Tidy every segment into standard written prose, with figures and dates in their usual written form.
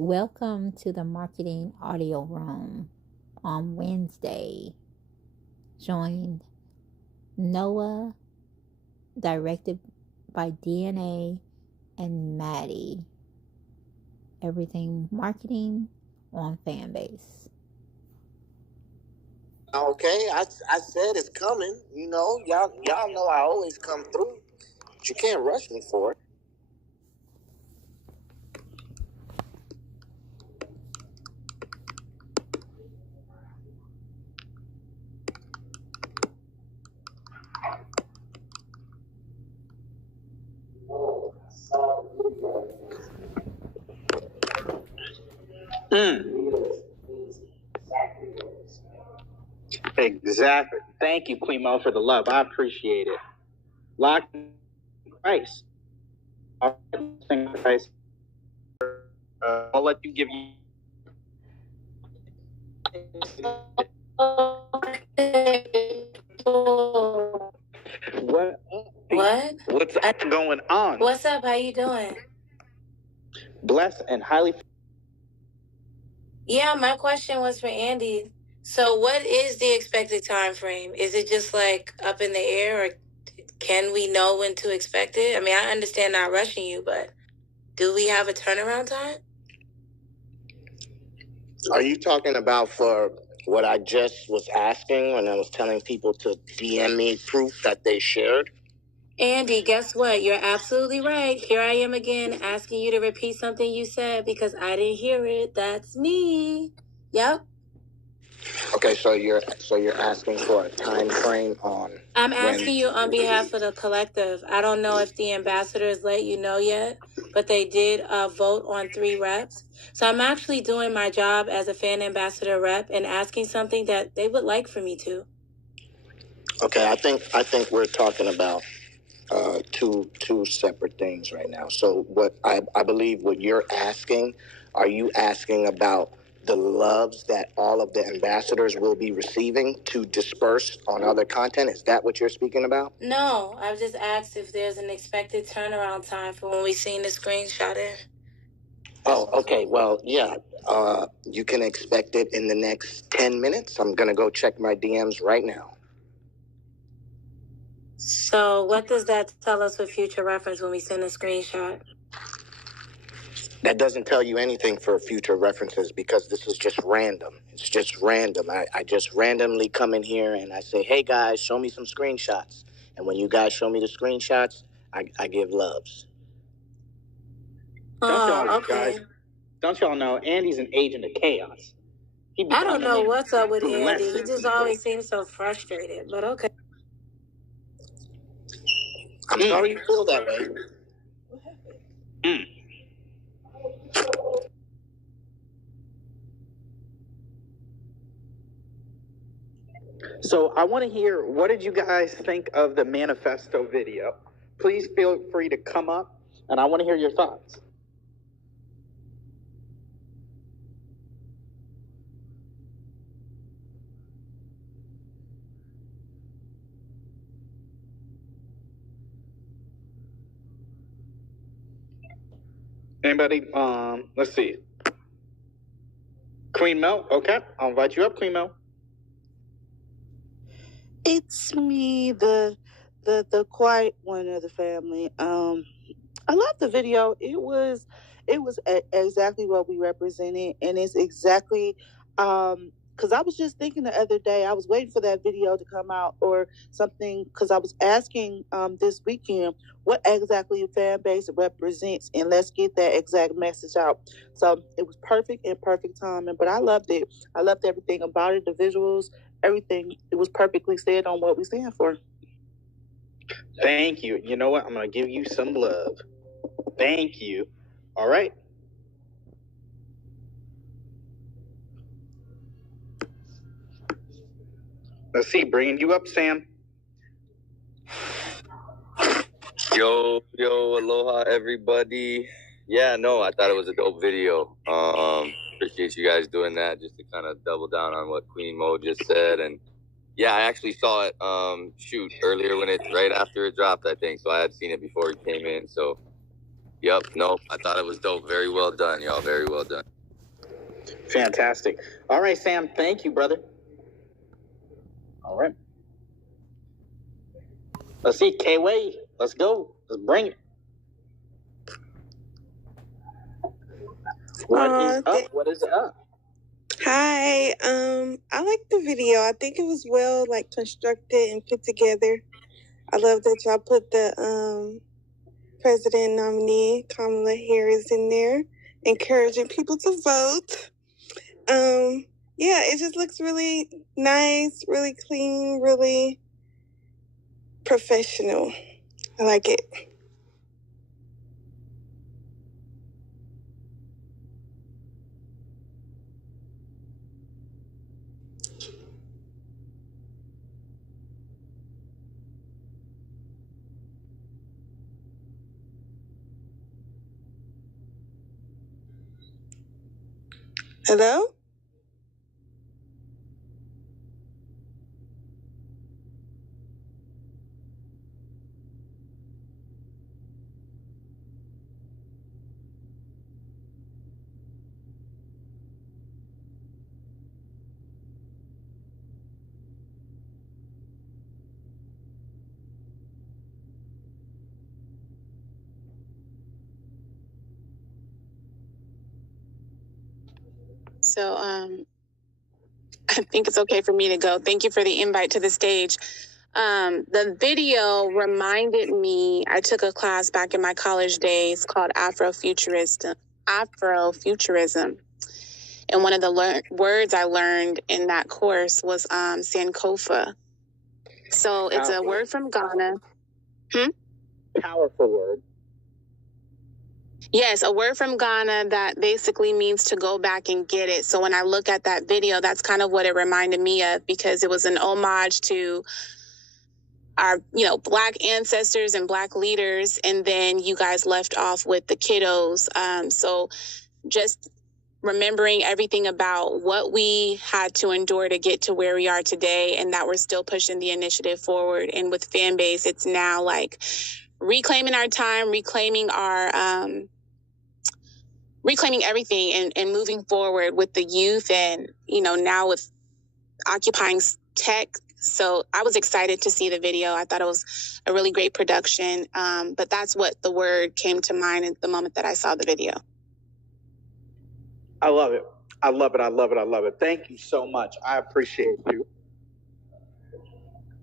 Welcome to the Marketing Audio Room on Wednesday. Joined Noah, directed by DNA, and Maddie. Everything marketing on Fanbase. Okay, I said it's coming. You know, y'all know I always come through, but you can't rush me for it. Exactly. Thank you, Queen Mo, for the love. I appreciate it. Lock price. Price. I'll let you give you. What? What's going on? What's up? How you doing? Blessed and highly. Yeah, my question was for Andy. So what is the expected time frame? Is it just like up in the air, or can we know when to expect it? I mean, I understand not rushing you, but do we have a turnaround time? Are you talking about for what I just was asking when I was telling people to DM me proof that they shared? Andy, guess what? You're absolutely right. Here I am again asking you to repeat something you said because I didn't hear it. That's me. Yep. Okay, so you're asking for a time frame on. I'm asking you on behalf of the collective. I don't know if the ambassadors let you know yet, but they did vote on 3 reps. So I'm actually doing my job as a fan ambassador rep and asking something that they would like for me to. Okay, I think we're talking about two separate things right now. So what I believe what you're asking, are you asking about the loves that all of the ambassadors will be receiving to disperse on other content? Is that what you're speaking about? No, I've just asked if there's an expected turnaround time for when we seen the screenshot in. Oh, okay. Well, yeah. You can expect it in the next 10 minutes. I'm going to go check my DMs right now. So what does that tell us for future reference when we send a screenshot? That doesn't tell you anything for future references because this is just random. It's just random. I just randomly come in here and I say, hey, guys, show me some screenshots. And when you guys show me the screenshots, I give loves. Don't y'all know Andy's an agent of chaos? I don't know what's up with Andy. He just always seems so frustrated, but okay. I'm sorry you feel that way. What happened? So I want to hear, what did you guys think of the manifesto video? Please feel free to come up, and I want to hear your thoughts. Anybody? Let's see. Queen Mel, okay. I'll invite you up, Queen Mel. It's me, the quiet one of the family. I love the video. It was exactly what we represented, and it's exactly because I was just thinking the other day, I was waiting for that video to come out or something, because I was asking this weekend what exactly a fan base represents, and let's get that exact message out. So it was perfect and perfect timing, but I loved it. I loved everything about it, the visuals, everything. It was perfectly said on what we stand for. Thank you. You know what? I'm going to give you some love. Thank you. All right. Let's see. Bringing you up, Sam. Yo, aloha, everybody. Yeah, no, I thought it was a dope video. Appreciate you guys doing that, just to kind of double down on what Queen Mo just said. And yeah, I actually saw it, earlier right after it dropped, I think. So I had seen it before it came in. So Yep. No, I thought it was dope. Very well done, y'all. Very well done. Fantastic. All right, Sam. Thank you, brother. All right. Let's see. K-Way. Let's go. Let's bring it. What is up? What is up? Hi. I like the video. I think it was well constructed and put together. I love that y'all put the president nominee Kamala Harris in there, encouraging people to vote. Yeah, it just looks really nice, really clean, really professional. I like it. Hello? So I think it's okay for me to go. Thank you for the invite to the stage. The video reminded me, I took a class back in my college days called Afrofuturism. And one of the words I learned in that course was Sankofa. So it's a word from Ghana. Powerful word. Yes, a word from Ghana that basically means to go back and get it. So when I look at that video, that's kind of what it reminded me of, because it was an homage to our, Black ancestors and Black leaders. And then you guys left off with the kiddos. So just remembering everything about what we had to endure to get to where we are today, and that we're still pushing the initiative forward. And with Fanbase, it's now like reclaiming our time, reclaiming everything and moving forward with the youth and, now with occupying tech. So I was excited to see the video. I thought it was a really great production. But that's what the word came to mind at the moment that I saw the video. I love it. I love it. I love it. I love it. Thank you so much. I appreciate you.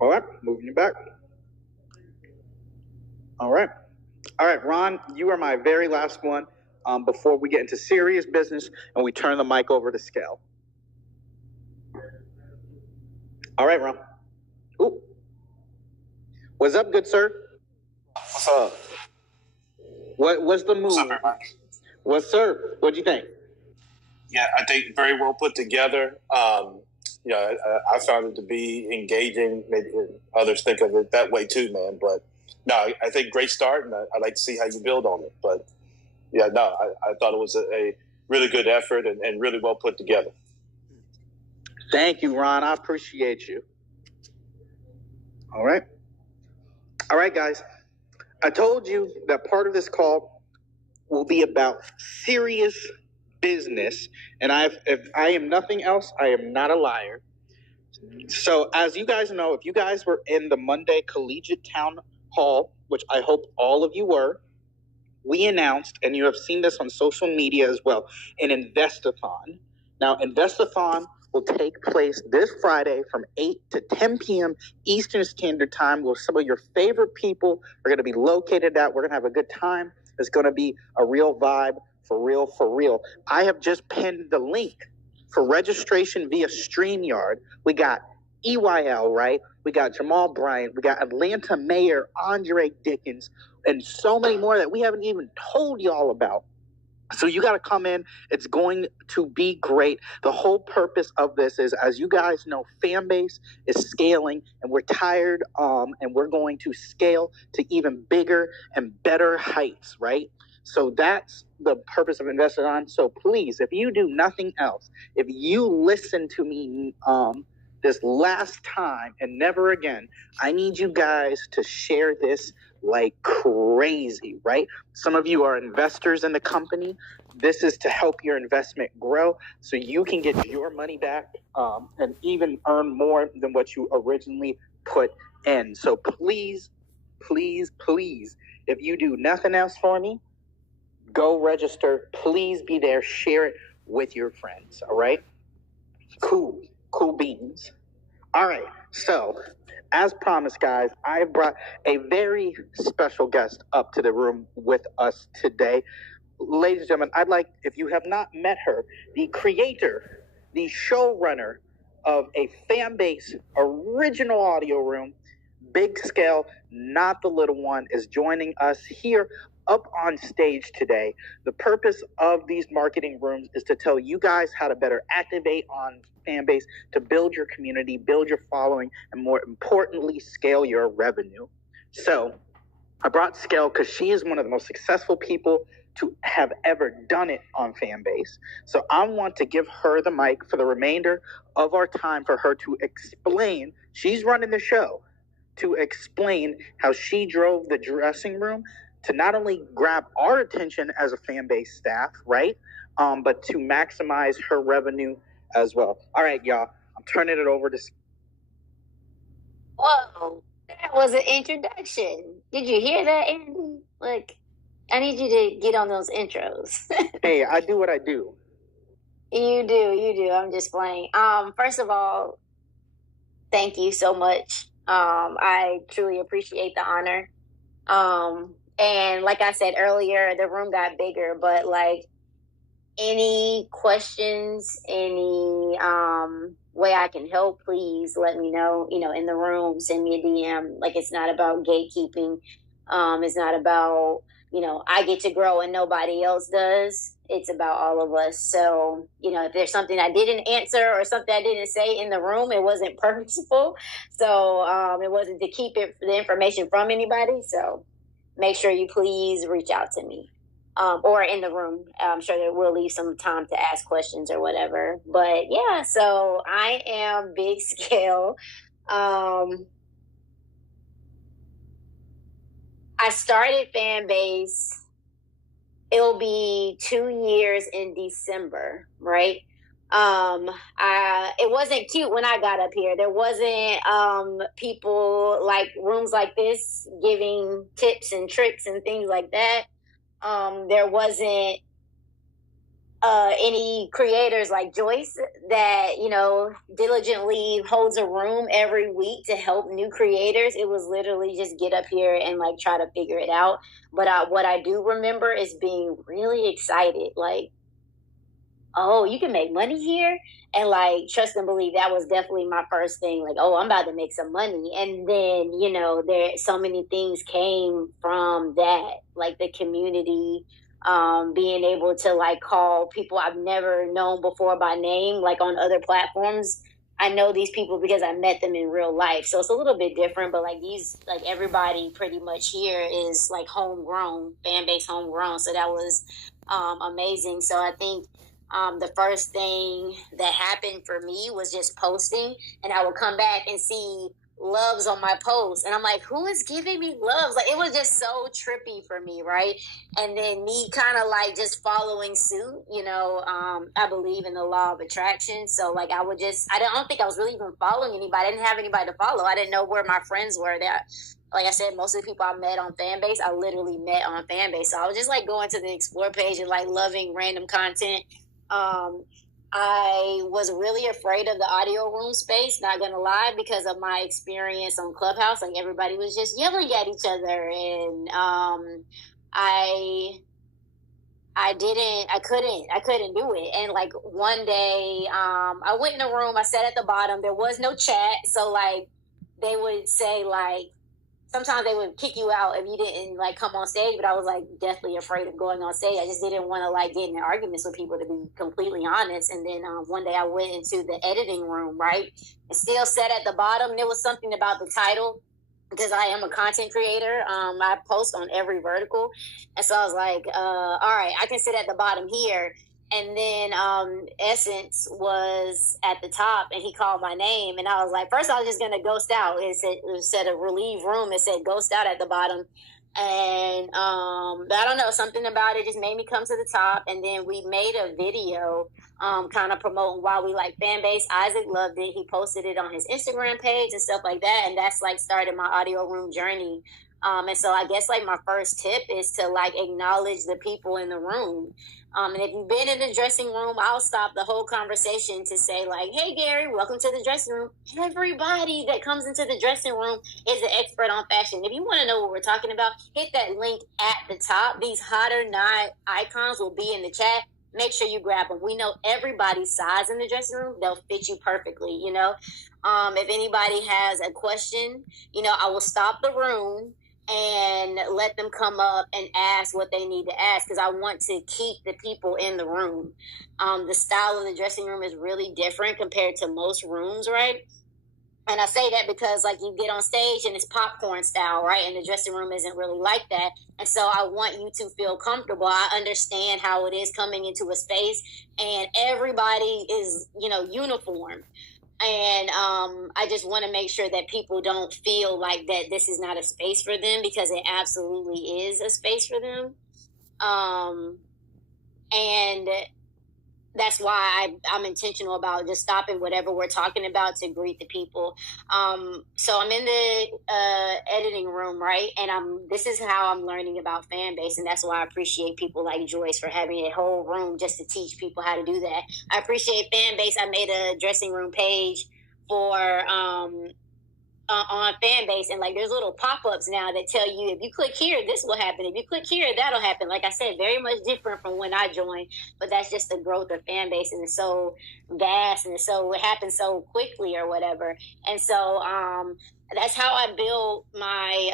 All right. Moving you back. All right. All right, Ron, you are my very last one before we get into serious business and we turn the mic over to Scale. All right, Ron. Ooh. What's up, good sir? What's up? What's the move? What's up, everybody? What's sir? What'd you think? Yeah, I think very well put together. I found it to be engaging. Maybe others think of it that way too, man. But no, I think great start, and I'd like to see how you build on it. But yeah, no, I thought it was a really good effort and really well put together. Thank you, Ron. I appreciate you. All right. All right, guys. I told you that part of this call will be about serious business, and if I am nothing else, I am not a liar. So as you guys know, if you guys were in the Monday Collegiate Town Hall, which I hope all of you were, we announced, and you have seen this on social media as well, an Invest A Thon. Now, Invest A Thon will take place this Friday from 8 to 10 p.m. Eastern Standard Time, where some of your favorite people are going to be located at. We're going to have a good time. It's going to be a real vibe, for real, for real. I have just pinned the link for registration via StreamYard. We got EYL, right? We got Jamal Bryant. We got Atlanta Mayor Andre Dickens, and so many more that we haven't even told y'all about. So you got to come in. It's going to be great. The whole purpose of this is, as you guys know, Fanbase is scaling, and we're tired, and we're going to scale to even bigger and better heights, right? So that's the purpose of Invest A Thon. So please, if you do nothing else, if you listen to me this last time and never again, I need you guys to share this like crazy, right? Some of you are investors in the company. This is to help your investment grow so you can get your money back and even earn more than what you originally put in. So please, please, please, if you do nothing else for me, go register. Please be there. Share it with your friends. All right? Cool beans. All right. So, as promised, guys, I brought a very special guest up to the room with us today. Ladies and gentlemen, I'd like, if you have not met her, the creator, the showrunner of a fan base original audio room, big scale, not the little one, is joining us here up on stage today. The purpose of these marketing rooms is to tell you guys how to better activate on fan base, to build your community, build your following, and more importantly, scale your revenue. So I brought Scale because she is one of the most successful people to have ever done it on Fanbase. So I want to give her the mic for the remainder of our time for her to explain, she's running the show, to explain how she drove the dressing room to not only grab our attention as a Fanbase staff, right? But to maximize her revenue as well. All right, y'all, I'm turning it over to... Whoa, that was an introduction. Did you hear that, Andy? Like, I need you to get on those intros. Hey, I do what I do. You do. I'm just playing. First of all, thank you so much. I truly appreciate the honor. And like I said earlier, the room got bigger, but like any questions, any way I can help, please let me know, in the room, send me a DM. Like, it's not about gatekeeping. It's not about, I get to grow and nobody else does. It's about all of us. So, if there's something I didn't answer or something I didn't say in the room, it wasn't purposeful. So it wasn't to keep the information from anybody. So make sure you please reach out to me. Or in the room. I'm sure that we'll leave some time to ask questions or whatever. But yeah, so I am big scale. I started Fanbase. It'll be 2 years in December, right? It wasn't cute when I got up here. There wasn't people like rooms like this giving tips and tricks and things like that. There wasn't any creators like Joyce that, diligently holds a room every week to help new creators. It was literally just get up here and like try to figure it out. But what I do remember is being really excited, like, oh, you can make money here? And like, trust and believe, that was definitely my first thing. Like, oh, I'm about to make some money. And then, there so many things came from that, like the community, being able to like call people I've never known before by name, like on other platforms. I know these people because I met them in real life. So it's a little bit different, but like everybody pretty much here is like homegrown, Fanbase homegrown. So that was amazing. So I think the first thing that happened for me was just posting, and I would come back and see loves on my posts, and I'm like, who is giving me loves? Like, it was just so trippy for me, right? And then me kind of like just following suit, I believe in the law of attraction. So like, I don't think I was really even following anybody. I didn't have anybody to follow. I didn't know where my friends were. That, like I said, most of the people I met on Fanbase, I literally met on Fanbase. So I was just like going to the explore page and like loving random content. I was really afraid of the audio room space, not gonna lie, because of my experience on Clubhouse. Like, everybody was just yelling at each other, and I couldn't do it. And like one day, I went in a room, I sat at the bottom, there was no chat, so like they would say like, sometimes they would kick you out if you didn't like come on stage, but I was like deathly afraid of going on stage. I just didn't want to like get in arguments with people, to be completely honest. And then one day I went into the editing room, right? And still sat at the bottom. And there was something about the title, because I am a content creator. I post on every vertical. And so I was like, all right, I can sit at the bottom here. And then Essence was at the top, and he called my name, and I was like, first I was just gonna ghost out. Instead of relieve room, it said ghost out at the bottom. And I don't know, something about it just made me come to the top. And then we made a video kind of promoting why we like fan base. Isaac loved it. He posted it on his Instagram page and stuff like that, and that's like started my audio room journey. And so I guess like my first tip is to like acknowledge the people in the room. And if you've been in the dressing room, I'll stop the whole conversation to say like, hey, Gary, welcome to the dressing room. Everybody that comes into the dressing room is an expert on fashion. If you want to know what we're talking about, hit that link at the top. These hot or not icons will be in the chat. Make sure you grab them. We know everybody's size in the dressing room. They'll fit you perfectly, you know. If anybody has a question, you know, I will stop the room and let them come up and ask what they need to ask, because I want to keep the people in the room. The style of the dressing room is really different compared to most rooms, right? And I say that because like you get on stage and it's popcorn style, right? And the dressing room isn't really like that. And so I want you to feel comfortable. I understand how it is coming into a space and everybody is, you know, uniform. And I just want to make sure that people don't feel like that this is not a space for them, because it absolutely is a space for them. And that's why I'm intentional about just stopping whatever we're talking about to greet the people. So I'm in the editing room, right? And this is how I'm learning about fan base. And that's why I appreciate people like Joyce for having a whole room just to teach people how to do that. I appreciate fan base. I made a dressing room page for on fan base, and like there's little pop-ups now that tell you if you click here this will happen, if you click here that'll happen. Like I said, very much different from when I joined, but that's just the growth of fan base, and it's so vast, and it's so, it happens so quickly or whatever. And so that's how I build my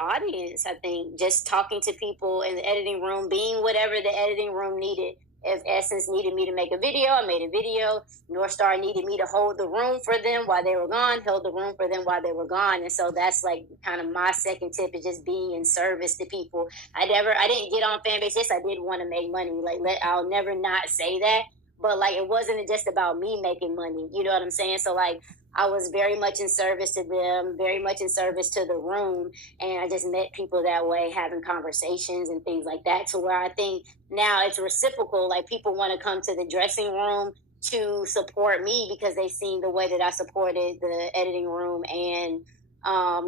audience. I think just talking to people in the editing room, being whatever the editing room needed. If Essence needed me to make a video, I made a video. North Star needed me to hold the room for them while they were gone, held the room for them while they were gone. And so that's like kind of my second tip, is just being in service to people. I didn't get on fan base. Yes, I did want to make money. I'll never not say that. But like, it wasn't just about me making money. You know what I'm saying? So like, I was very much in service to them, very much in service to the room. And I just met people that way, having conversations and things like that, to where I think now it's reciprocal. Like, people want to come to the dressing room to support me because they've seen the way that I supported the editing room, and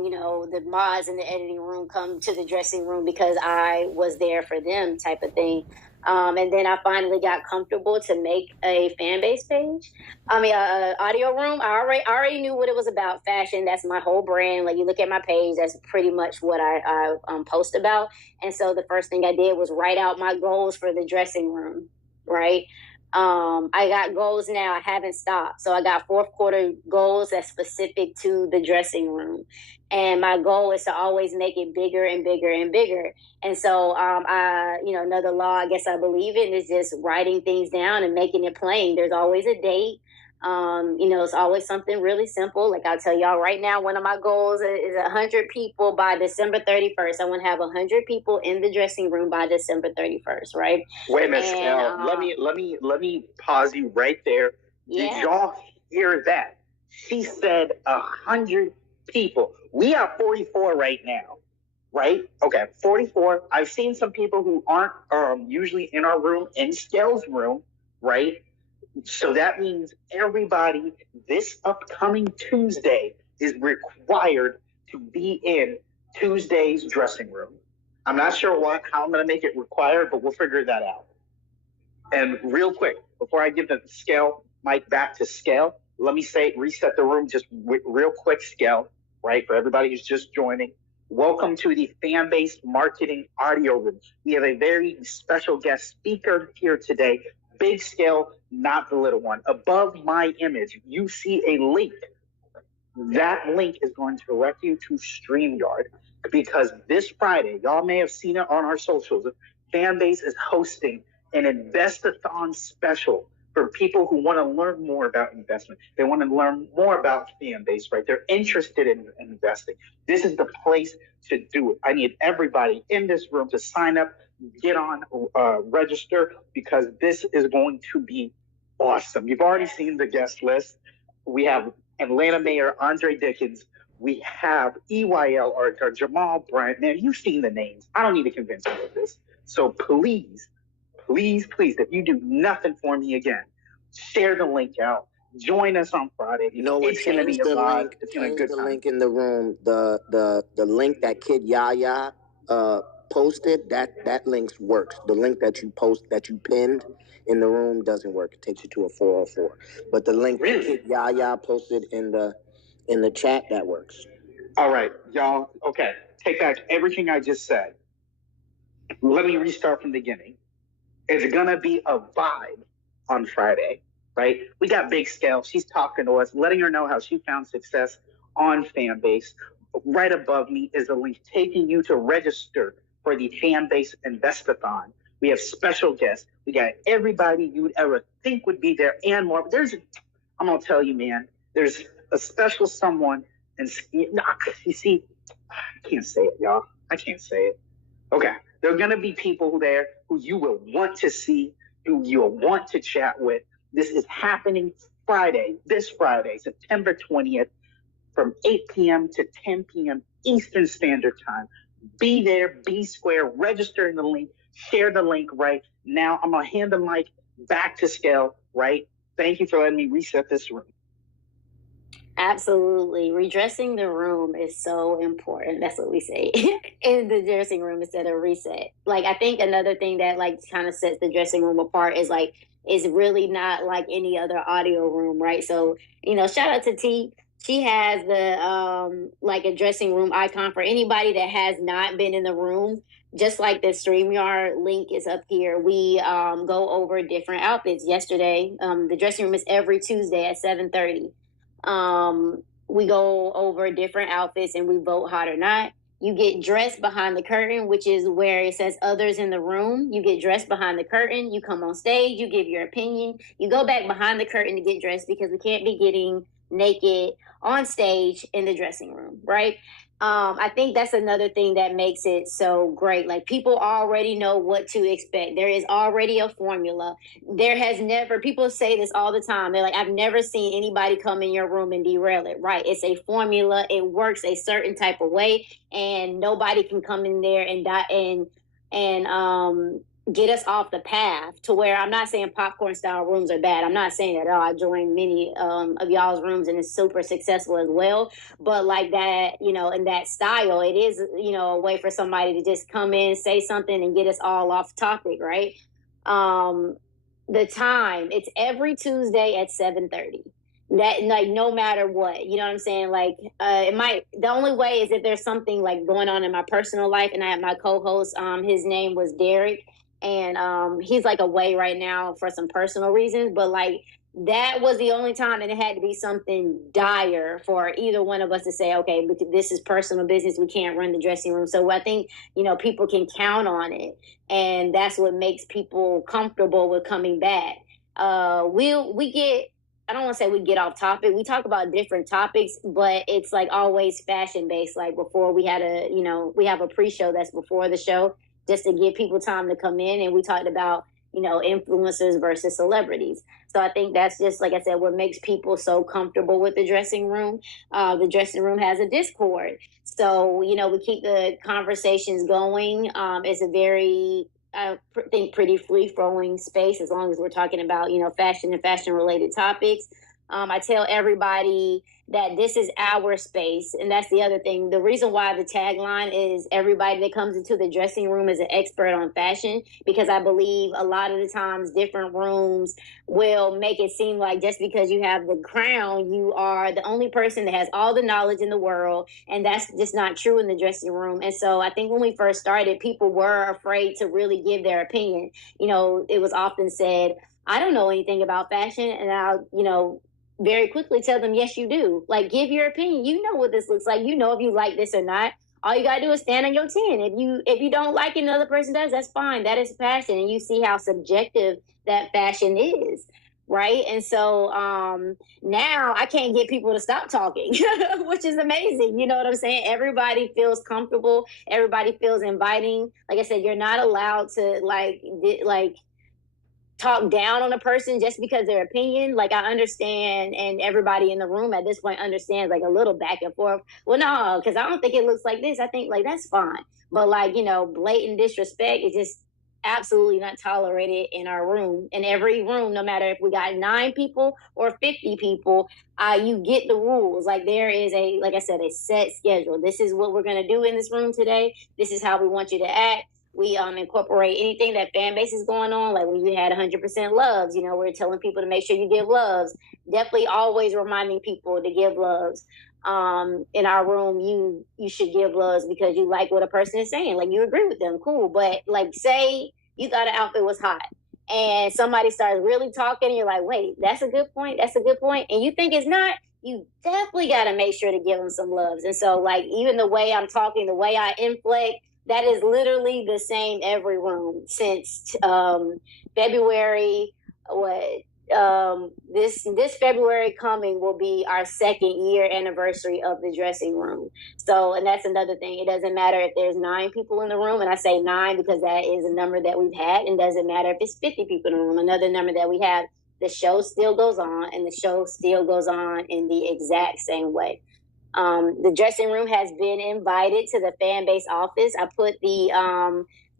you know, the mods in the editing room come to the dressing room because I was there for them, type of thing. And then I finally got comfortable to make a fan base page. Audio room. I already knew what it was about. Fashion. That's my whole brand. Like, you look at my page, that's pretty much what I post about. And so the first thing I did was write out my goals for the dressing room. Right. I got goals now. I haven't stopped. So I got fourth quarter goals that's specific to the dressing room. And my goal is to always make it bigger and bigger and bigger. And so, another law I guess I believe in is just writing things down and making it plain. There's always a date. It's always something really simple. Like, I'll tell y'all right now, one of my goals is 100 people by December 31st. I want to have 100 people in the dressing room by December 31st, right? Wait a minute, let me pause you right there. Yeah. Did y'all hear that? She said 100 people. We have 44 right now, right? Okay, 44. I've seen some people who aren't usually in our room, in Scale's room, right? So that means everybody this upcoming Tuesday is required to be in Tuesday's dressing room. I'm not sure how I'm going to make it required, but we'll figure that out. And real quick, before I give the Scale mic back to Scale, let me reset the room just real quick, Scale, right? For everybody who's just joining. Welcome to the Fan-Based Marketing Audio Room. We have a very special guest speaker here today. Big Scale, not the little one. Above my image, you see a link. That link is going to direct you to StreamYard, because this Friday, y'all may have seen it on our socials, Fanbase is hosting an Invest A Thon special for people who want to learn more about investment. They want to learn more about fan base, right? They're interested in investing. This is the place to do it. I need everybody in this room to sign up, get on, register, because this is going to be awesome. You've already seen the guest list. We have Atlanta Mayor Andre Dickens. We have EYL or Jamal Bryant. Man, you've seen the names. I don't need to convince you of this. So please, if you do nothing for me again, share the link out. Join us on Friday. You know what? It's going to be a vibe. It's going to be a good time. Link in the room. The link that Kid Yaya posted, that link works. The link that you pinned in the room doesn't work. It takes you to a 404. But the link that Kid Yaya posted in the chat, that works. All right, y'all. Okay, take back everything I just said. Let me restart from the beginning. It's gonna be a vibe on Friday, right? We got Big Scale. She's talking to us, letting her know how she found success on Fanbase. Right above me is a link taking you to register for the Fanbase Invest A Thon. We have special guests. We got everybody you would ever think would be there and more. I'm gonna tell you, man, there's a special someone, and you see, I can't say it, y'all. I can't say it. Okay, there are gonna be people there who you will want to see, who you'll want to chat with. This is happening this Friday, September 20th, from 8 p.m. to 10 p.m. Eastern Standard Time. Be there, be square, register in the link, share the link right now. I'm gonna hand the mic back to Scale, right? Thank you for letting me reset this room. Absolutely. Redressing the room is so important. That's what we say in the dressing room instead of reset. Like, I think another thing that like kind of sets the dressing room apart is like, it's really not like any other audio room, right? So, shout out to T. She has the like a dressing room icon for anybody that has not been in the room. Just like the StreamYard link is up here, we go over different outfits. Yesterday, the dressing room is every Tuesday at 7:30. We go over different outfits and we vote hot or not. You get dressed behind the curtain, which is where it says others in the room. You get dressed behind the curtain. You come on stage. You give your opinion. You go back behind the curtain to get dressed because we can't be getting naked on stage in the dressing room, right? I think that's another thing that makes it so great. Like, people already know what to expect. There is already a formula. People say this all the time. They're like, I've never seen anybody come in your room and derail it. Right. It's a formula. It works a certain type of way, and nobody can come in there and get us off the path to where, I'm not saying popcorn style rooms are bad. I'm not saying that at all. I joined many of y'all's rooms and it's super successful as well. But like that, in that style, it is, a way for somebody to just come in, say something and get us all off topic, right? The time, it's every Tuesday at 7:30. That, like, no matter what, you know what I'm saying? Like, the only way is if there's something like going on in my personal life. And I have my co-host, his name was Derek. And he's like away right now for some personal reasons, but like that was the only time, and it had to be something dire for either one of us to say, okay, this is personal business. We can't run the dressing room. So I think, people can count on it, and that's what makes people comfortable with coming back. I don't want to say we get off topic. We talk about different topics, but it's like always fashion based. Like before we have a pre-show that's before the show, just to give people time to come in. And we talked about, influencers versus celebrities. So I think that's just, like I said, what makes people so comfortable with the dressing room. The dressing room has a Discord. So, we keep the conversations going. It's a very, I think, pretty free-flowing space, as long as we're talking about, fashion and fashion-related topics. I tell everybody that this is our space. And that's the other thing. The reason why the tagline is everybody that comes into the dressing room is an expert on fashion, because I believe a lot of the times different rooms will make it seem like just because you have the crown, you are the only person that has all the knowledge in the world. And that's just not true in the dressing room. And so I think when we first started, people were afraid to really give their opinion. It was often said, I don't know anything about fashion. And I'll, very quickly tell them, yes, you do. Like, give your opinion. You know what this looks like. You know if you like this or not. All you got to do is stand on your 10. If you don't like it, another person does, that's fine. That is fashion. And you see how subjective that fashion is. right? And so now I can't get people to stop talking, which is amazing. You know what I'm saying? Everybody feels comfortable. Everybody feels inviting. Like I said, you're not allowed to like talk down on a person just because their opinion. Like, I understand, and everybody in the room at this point understands, like, a little back and forth. Well, no, because I don't think it looks like this. I think, like, that's fine. But, like, you know, blatant disrespect is just absolutely not tolerated in our room. In every room, no matter if we got 9 people or 50 people, you get the rules. Like, there is like I said, a set schedule. This is what we're going to do in this room today. This is how we want you to act. We incorporate anything that fan base is going on. Like when you had 100% loves, you know, we're telling people to make sure you give loves. Definitely always reminding people to give loves. In our room, you should give loves because you like what a person is saying. Like, you agree with them, cool. But like, say you thought an outfit was hot and somebody starts really talking and you're like, wait, that's a good point. That's a good point. And you think it's not, you definitely got to make sure to give them some loves. And so, like, even the way I'm talking, the way I inflect, that is literally the same every room since February. This February coming will be our 2nd year anniversary of the dressing room. So, and that's another thing. It doesn't matter if there's 9 people in the room, and I say 9 because that is a number that we've had. And doesn't matter if it's 50 people in the room, another number that we have. The show still goes on, and the show still goes on in the exact same way. The dressing room has been invited to the fan base office. I put the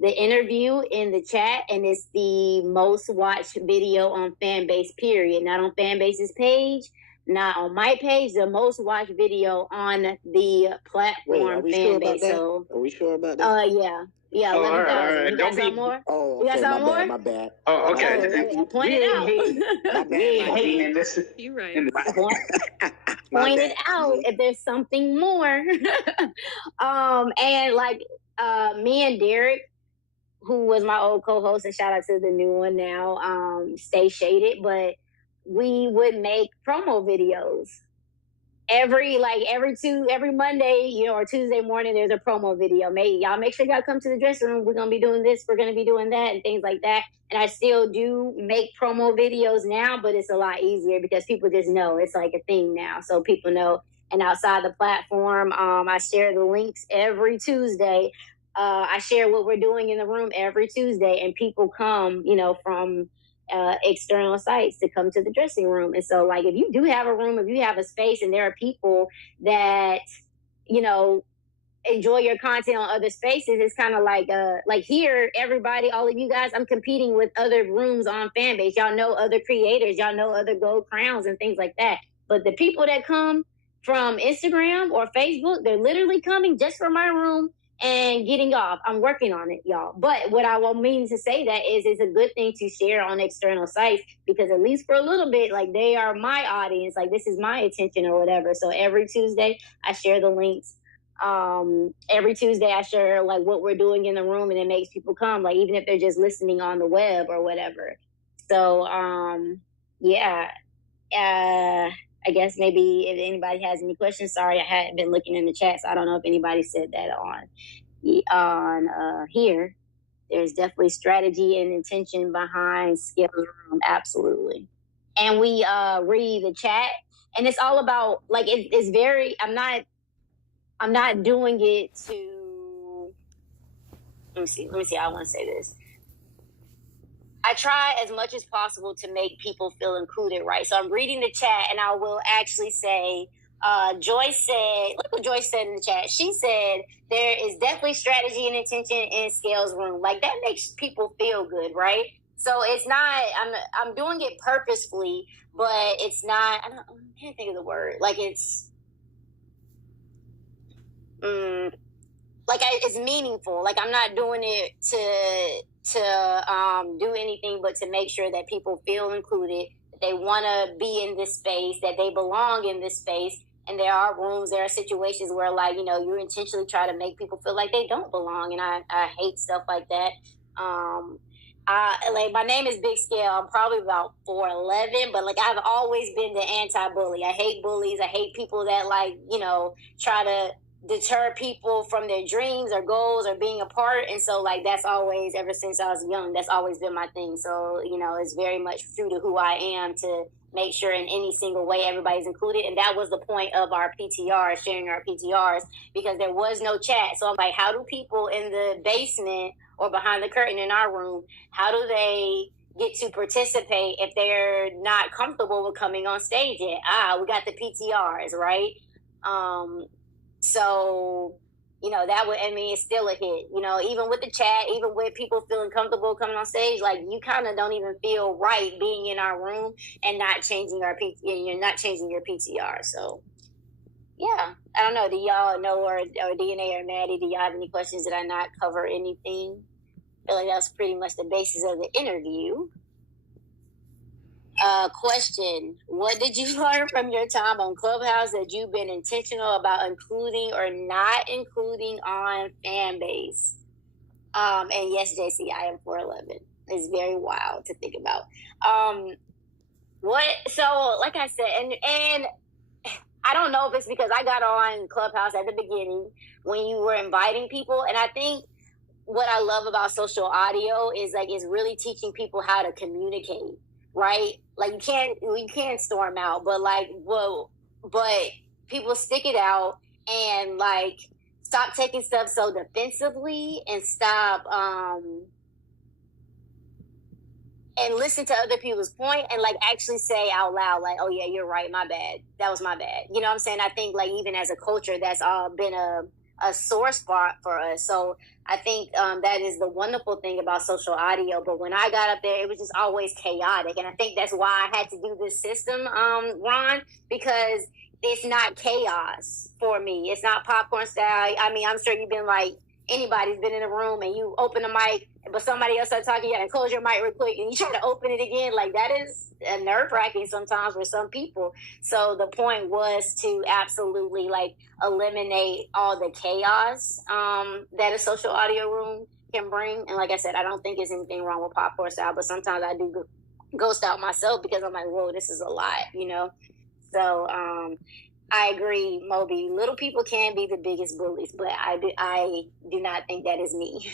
interview in the chat, and it's the most watched video on fan base, period. Not on fan base's page, not on my page, the most watched video on the platform. Wait, fan base. So, are we sure about that? Yeah. Yeah, 11,000. All right. You got some more? Oh, You got some more? My bad. Oh, okay. Point it out. We ain't hating in this. You're right. Point it out if there's something more. And like me and Derek, who was my old co-host, and shout out to the new one now, Stay Shaded, but we would make promo videos. Every Monday, you know, or Tuesday morning, there's a promo video. Y'all make sure y'all come to the dressing room. We're gonna be doing this, we're gonna be doing that, and things like that. And I still do make promo videos now, but it's a lot easier because people just know it's like a thing now. So people know. And outside the platform, I share the links every Tuesday. I share what we're doing in the room every Tuesday, and people come, you know, from external sites to come to the dressing room. And so, like, if you do have a room, if you have a space, and there are people that, you know, enjoy your content on other spaces, it's kind of like here, everybody, all of you guys, I'm competing with other rooms on Fanbase. Y'all know other creators, y'all know other gold crowns and things like that. But the people that come from Instagram or Facebook, they're literally coming just for my room and getting off. I'm working on it, y'all. But what I will mean to say that is it's a good thing to share on external sites, because at least for a little bit, like, they are my audience, like, this is my attention or whatever. So every Tuesday I share the links. Every Tuesday I share like what we're doing in the room, and it makes people come, like, even if they're just listening on the web or whatever. So yeah. I guess maybe if anybody has any questions, sorry, I hadn't been looking in the chat, so I don't know if anybody said that on here. There's definitely strategy and intention behind Skills Room, absolutely. And we read the chat, and it's all about, like, it's very, I'm not doing it to, let me see, I want to say this. I try as much as possible to make people feel included, right? So I'm reading the chat, and I will actually say, Joyce said, look what Joyce said in the chat. She said, there is definitely strategy and intention in Scales Room. Like, that makes people feel good, right? So it's not, I'm doing it purposefully, but it's not, I can't think of the word. Like, it's, it's meaningful. Like, I'm not doing it to do anything but to make sure that people feel included, that they want to be in this space, that they belong in this space. And there are rooms, there are situations where, like, you know, you intentionally try to make people feel like they don't belong. And I hate stuff like that. Like, my name is Big Scale. I'm probably about 4'11", but, like, I've always been the anti-bully. I hate bullies. I hate people that, like, you know, try to deter people from their dreams or goals or being a part. And so like that's always, ever since I was young, that's always been my thing. So, you know, it's very much true to who I am to make sure in any single way everybody's included. And that was the point of our PTRs, sharing our PTRs, because there was no chat. So I'm like, how do people in the basement or behind the curtain in our room, how do they get to participate if they're not comfortable with coming on stage yet? We got the PTRs, right? So, you know, that would, I mean, it's still a hit, you know, even with the chat, even with people feeling comfortable coming on stage, like you kind of don't even feel right being in our room and not changing you're not changing your PTR. So yeah, I don't know. Do y'all know, or DNA or Maddie, do y'all have any questions? Did I not cover anything? I feel like that's pretty much the basis of the interview. Question: what did you learn from your time on Clubhouse that you've been intentional about including or not including on Fanbase? And yes, JC, I am 4'11". It's very wild to think about. So like I said, and I don't know if it's because I got on Clubhouse at the beginning when you were inviting people, and I think what I love about social audio is like it's really teaching people how to communicate. Right? Like you can't storm out, but but people stick it out and like stop taking stuff so defensively and stop and listen to other people's point and like actually say out loud, like, oh yeah, you're right, my bad. That was my bad. You know what I'm saying? I think like even as a culture, that's all been a sore spot for us. So I think that is the wonderful thing about social audio. But when I got up there, it was just always chaotic. And I think that's why I had to do this system, Ron, because it's not chaos for me. It's not popcorn style. I mean, I'm sure you've been like, anybody's been in a room and you open the mic, but somebody else starts talking, you gotta close your mic real quick and you try to open it again. Like that is nerve-wracking sometimes for some people. So the point was to absolutely like eliminate all the chaos that a social audio room can bring. And like I said, I don't think there's anything wrong with popcorn style, but sometimes I do ghost out myself because I'm like, whoa, this is a lot, you know? So I agree, Moby. Little people can be the biggest bullies, but I do not think that is me.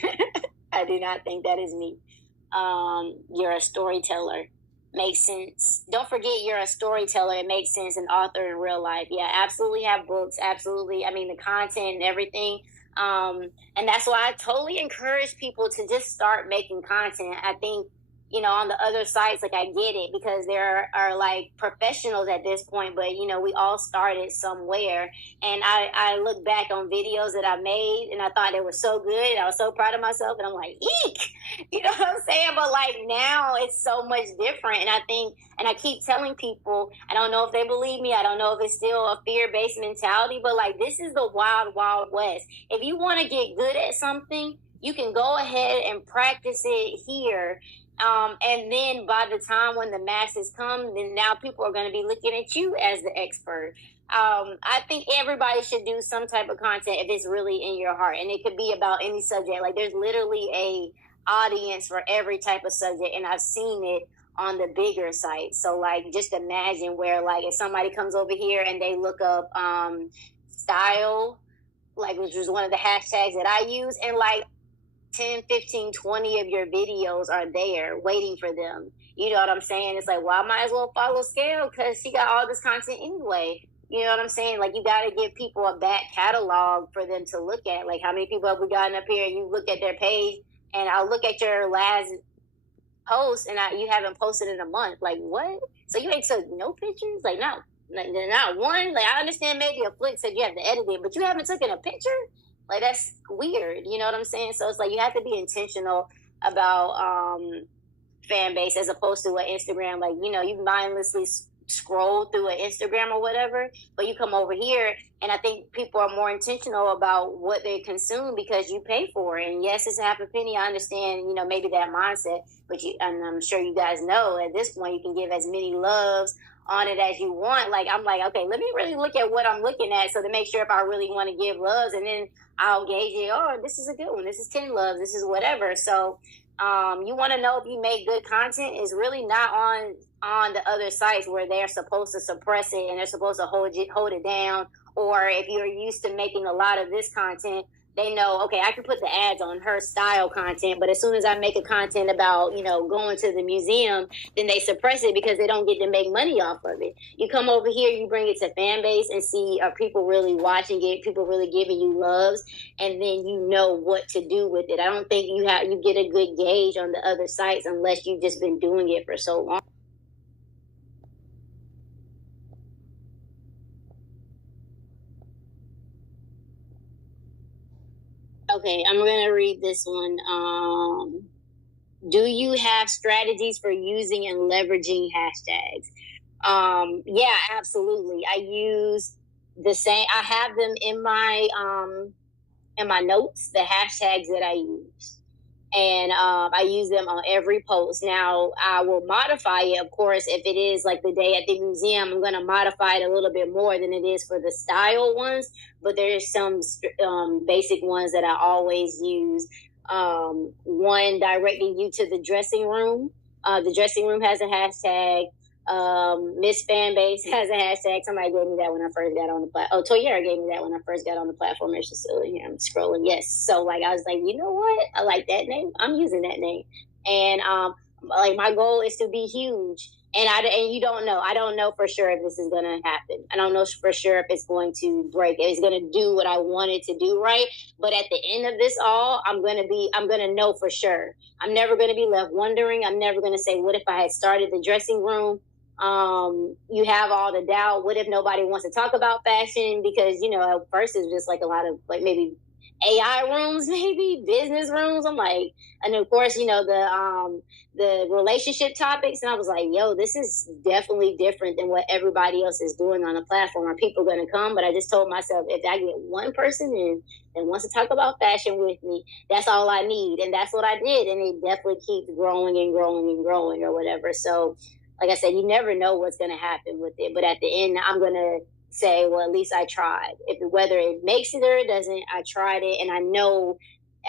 I do not think that is me. You're a storyteller. Makes sense. Don't forget you're a storyteller. It makes sense. An author in real life. Yeah, absolutely have books. Absolutely. I mean, the content and everything. And that's why I totally encourage people to just start making content. I think, you know, on the other sites, like I get it because there are like professionals at this point, but you know, we all started somewhere. And I look back on videos that I made and I thought they were so good. I was so proud of myself and I'm like, eek, you know what I'm saying? But like now it's so much different. And I think, and I keep telling people, I don't know if they believe me. I don't know if it's still a fear-based mentality, but like, this is the wild, wild west. If you want to get good at something, you can go ahead and practice it here. And then by the time when the masses come, then now people are going to be looking at you as the expert. I think everybody should do some type of content if it's really in your heart. And it could be about any subject. Like there's literally a audience for every type of subject. And I've seen it on the bigger sites. So like, just imagine where like, if somebody comes over here and they look up style, like which was one of the hashtags that I use, and like 10, 15, 20 of your videos are there waiting for them. You know what I'm saying? It's like, well, I might as well follow Scale because she got all this content anyway. You know what I'm saying? Like, you got to give people a back catalog for them to look at. Like, how many people have we gotten up here? You look at their page, and I'll look at your last post, and you haven't posted in a month. Like, what? So you ain't took no pictures? Like, not one? Like, I understand maybe a flick said you have to edit it, but you haven't taken a picture? Like, that's weird. You know what I'm saying? So it's like, you have to be intentional about fan base as opposed to an Instagram. Like, you know, you mindlessly scroll through an Instagram or whatever, but you come over here, and I think people are more intentional about what they consume because you pay for it. And yes, it's a half a penny. I understand, you know, maybe that mindset, but and I'm sure you guys know at this point you can give as many loves on it as you want. Like, I'm like, okay, let me really look at what I'm looking at so to make sure if I really want to give loves, and then I'll gauge it. Oh, this is a good one. This is 10 loves. This is whatever. So You want to know if you make good content is really not on the other sites where they're supposed to suppress it and they're supposed to hold it down. Or if you're used to making a lot of this content, they know, okay, I can put the ads on her style content, but as soon as I make a content about, going to the museum, then they suppress it because they don't get to make money off of it. You come over here, you bring it to fan base and see, are people really watching it? People really giving you loves? And then you know what to do with it. I don't think you get a good gauge on the other sites unless you've just been doing it for so long. Okay, I'm going to read this one. Do you have strategies for using and leveraging hashtags? Yeah, absolutely. I use the same. I have them in my notes, the hashtags that I use. And I use them on every post. Now, I will modify it, of course, if it is like the day at the museum, I'm going to modify it a little bit more than it is for the style ones. But there's some basic ones that I always use. One directing you to the dressing room. The dressing room has a hashtag. Miss Fanbase has a hashtag. Somebody gave me that when I first got on the platform. Oh, Toyera gave me that when I first got on the platform. It's just here. I'm scrolling. Yes. So I was like, you know what? I like that name. I'm using that name. And my goal is to be huge. And you don't know. I don't know for sure if this is going to happen. I don't know for sure if it's going to break. It's going to do what I want it to do, right? But at the end of this all, I'm going to know for sure. I'm never going to be left wondering. I'm never going to say, what if I had started the dressing room? You have all the doubt. What if nobody wants to talk about fashion? Because, at first it's just like a lot of maybe AI rooms, maybe business rooms. I'm like, and of course, the relationship topics. And I was like, yo, this is definitely different than what everybody else is doing on the platform. Are people going to come? But I just told myself, if I get one person in that wants to talk about fashion with me, that's all I need. And that's what I did. And it definitely keeps growing and growing and growing or whatever. So, like I said, you never know what's going to happen with it. But at the end, I'm going to say, well, at least I tried. Whether it makes it or it doesn't, I tried it. And I know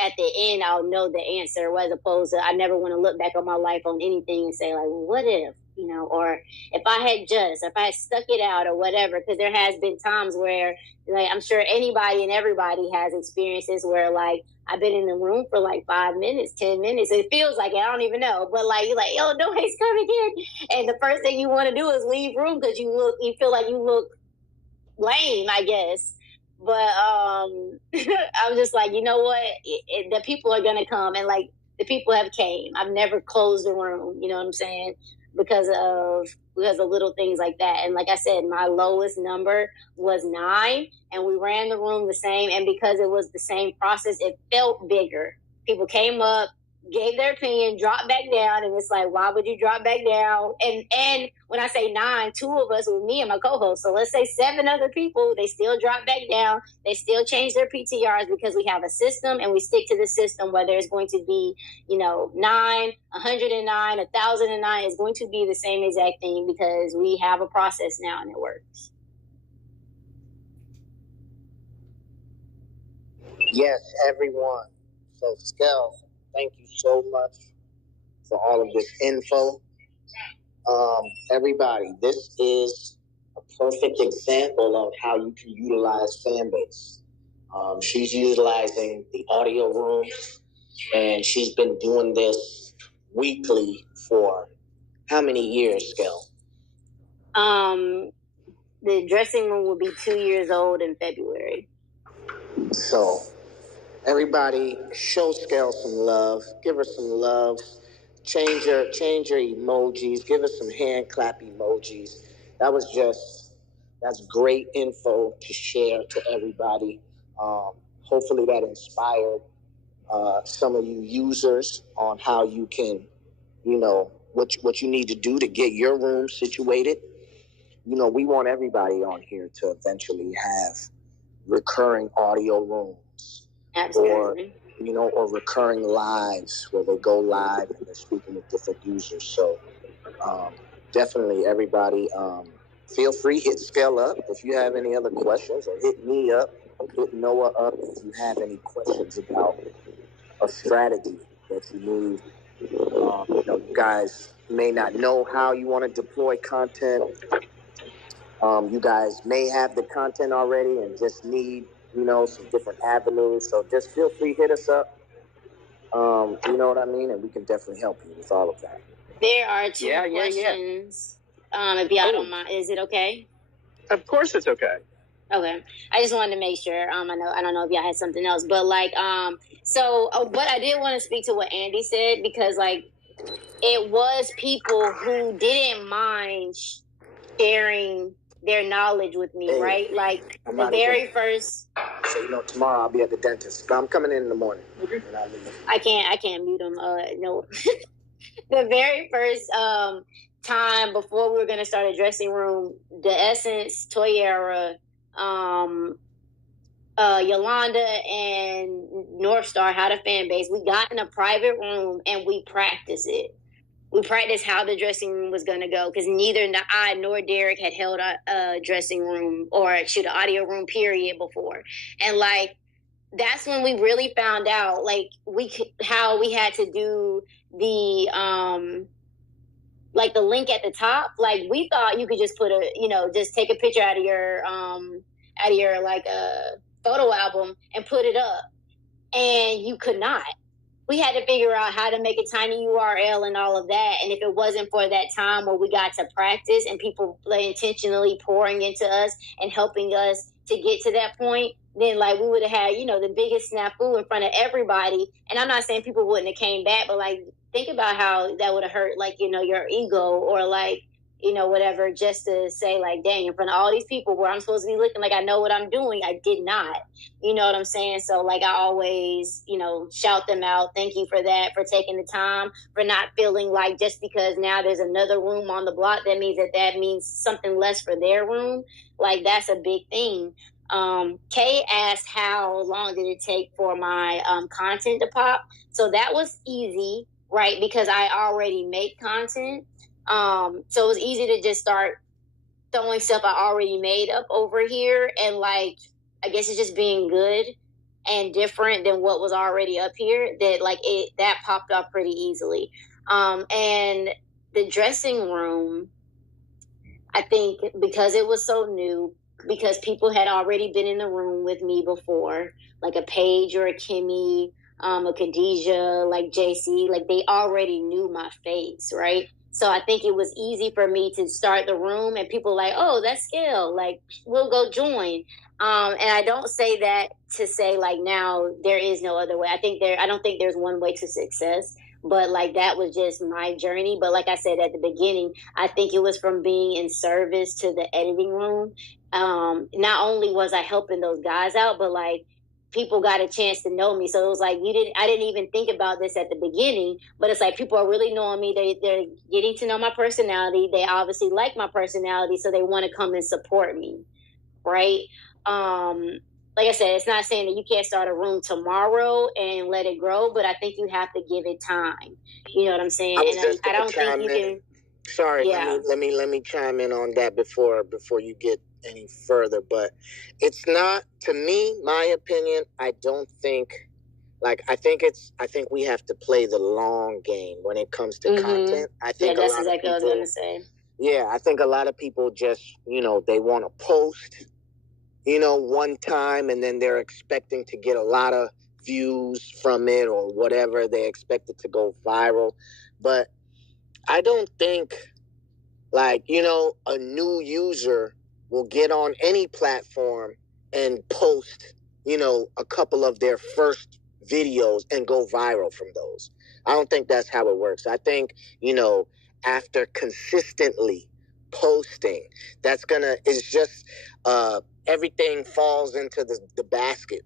at the end, I'll know the answer, as opposed to I never want to look back on my life on anything and say, like, well, what if, or if I had stuck it out or whatever. Because there has been times where, I'm sure anybody and everybody has experiences where, I've been in the room for 5 minutes, 10 minutes. It feels like it. I don't even know. But you're like, yo, nobody's coming in. And the first thing you want to do is leave room because you feel like you look lame, I guess. But I was just like, you know what? The people are going to come. And the people have came. I've never closed the room. You know what I'm saying? Because of little things like that. And like I said, my lowest number was 9, and we ran the room the same. And because it was the same process, it felt bigger. People came up, gave their opinion, dropped back down, and it's like, why would you drop back down? And when I say 9, 2 of us were me and my co-host. So let's say 7 other people, they still drop back down. They still change their PTRs because we have a system and we stick to the system, whether it's going to be, 9, 109, 1,009 is going to be the same exact thing because we have a process now and it works. Yes, everyone. So, Skel, thank you so much for all of this info. Everybody, this is a perfect example of how you can utilize Fanbase. She's utilizing the audio rooms, and she's been doing this weekly for how many years, Skel? The dressing room will be 2 years old in February. So, everybody, show Skel some love. Give her some love. Change your emojis. Give us some hand clap emojis. That's great info to share to everybody. Hopefully that inspired some of you users on how you can, what you need to do to get your room situated. We want everybody on here to eventually have recurring audio rooms. Absolutely. Or recurring lives where they go live and they're speaking with different users. So definitely everybody feel free, hit Skel up if you have any other questions, or hit me up, hit Noah up if you have any questions about a strategy that you need You guys may not know how you want to deploy content. You guys may have the content already and just need, some different avenues. So just feel free, hit us up. You know what I mean? And we can definitely help you with all of that. There are two questions. If y'all don't mind, is it okay? Of course it's okay. Okay. I just wanted to make sure. I don't know if y'all had something else, but but I did want to speak to what Andy said, because it was people who didn't mind sharing their knowledge with me, right? Like the very first. So tomorrow I'll be at the dentist, but I'm coming in the morning. I can't mute him. No. The very first time before we were gonna start a dressing room, the Essence, Toyera, Yolanda, and North Star had a fan base. We got in a private room and we practiced it. We practiced how the dressing room was going to go, because neither I nor Derek had held a dressing room or an audio room period before. And that's when we really found out how we had to do the the link at the top. Like, we thought you could just put just take a picture out of your photo album and put it up, and you could not. We had to figure out how to make a tiny URL and all of that. And if it wasn't for that time where we got to practice and people intentionally pouring into us and helping us to get to that point, then we would have had, the biggest snafu in front of everybody. And I'm not saying people wouldn't have came back, but think about how that would have hurt, your ego, or whatever, just to say dang, in front of all these people where I'm supposed to be looking like I know what I'm doing, I did not. You know what I'm saying? So I always, shout them out. Thank you for that, for taking the time, for not feeling like just because now there's another room on the block, that means something less for their room. That's a big thing. Kay asked how long did it take for my content to pop. So that was easy, right? Because I already make content. So it was easy to just start throwing stuff I already made up over here. And I guess it's just being good and different than what was already up here, that popped up pretty easily. And the dressing room, I think because it was so new, because people had already been in the room with me before, like a Paige or a Kimmy, a Khadijah, JC, they already knew my face, right? So I think it was easy for me to start the room, and people oh, that's Scale, we'll go join. And I don't say that to say now there is no other way. I don't think there's one way to success, but that was just my journey. But like I said at the beginning, I think it was from being in service to the editing room. Not only was I helping those guys out, but people got a chance to know me. So it was I didn't even think about this at the beginning, but it's people are really knowing me. They're getting to know my personality. They obviously like my personality, so they want to come and support me. Right. Like I said, it's not saying that you can't start a room tomorrow and let it grow, but I think you have to give it time. You know what I'm saying? I don't think you can. Sorry, yeah. Let me chime in on that before you get any further. But it's not, to me, my opinion, I don't think, I think we have to play the long game when it comes to content. I think that's exactly what I was going to say. Yeah, I think a lot of people just, they want to post, one time, and then they're expecting to get a lot of views from it or whatever. They expect it to go viral. But I don't think, a new user will get on any platform and post, a couple of their first videos and go viral from those. I don't think that's how it works. I think, after consistently posting, it's just, everything falls into the basket.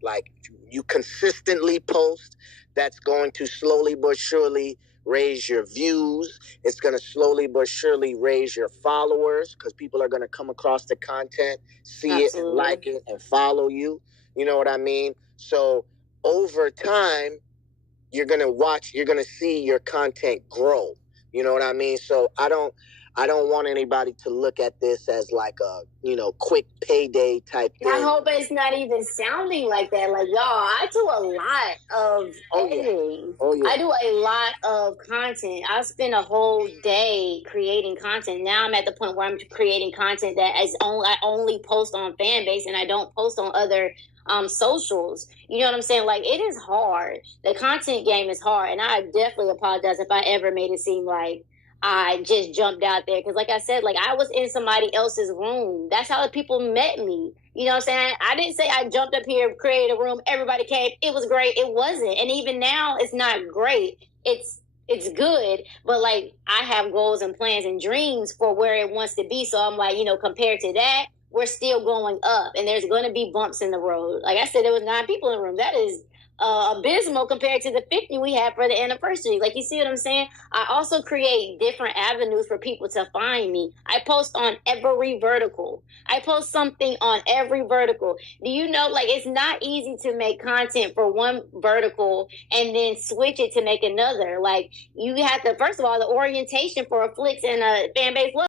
You consistently post, that's going to slowly but surely raise your views. It's going to slowly but surely raise your followers, because people are going to come across the content, see Absolutely. It and like it and follow you. You know what I mean? So over time, you're going to see your content grow. You know what I mean? So I I don't want anybody to look at this as like a, quick payday type thing. I hope it's not even sounding like that. Like, y'all, I do a lot of editing. Oh, yeah. I do a lot of content. I spend a whole day creating content. Now I'm at the point where I'm creating content that I only post on Fanbase and I don't post on other socials. You know what I'm saying? Like, it is hard. The content game is hard. And I definitely apologize if I ever made it seem like I just jumped out there. Because like I said, like, I was in somebody else's room. That's how people met me. You know what I'm saying? I didn't say I jumped up here, created a room, everybody came. It was great. It wasn't. And even now, it's not great. It's good. But, like, I have goals and plans and dreams for where it wants to be. So I'm like, compared to that, we're still going up. And there's going to be bumps in the road. Like I said, there was 9 people in the room. That is abysmal compared to the 50 we had for the anniversary. Like, you see what I'm saying? I also create different avenues for people to find me. I post on every vertical. I post something on every vertical. Do you know, like, it's not easy to make content for one vertical and then switch it to make another. Like, you have to, first of all, the orientation for a Flix and a Fanbase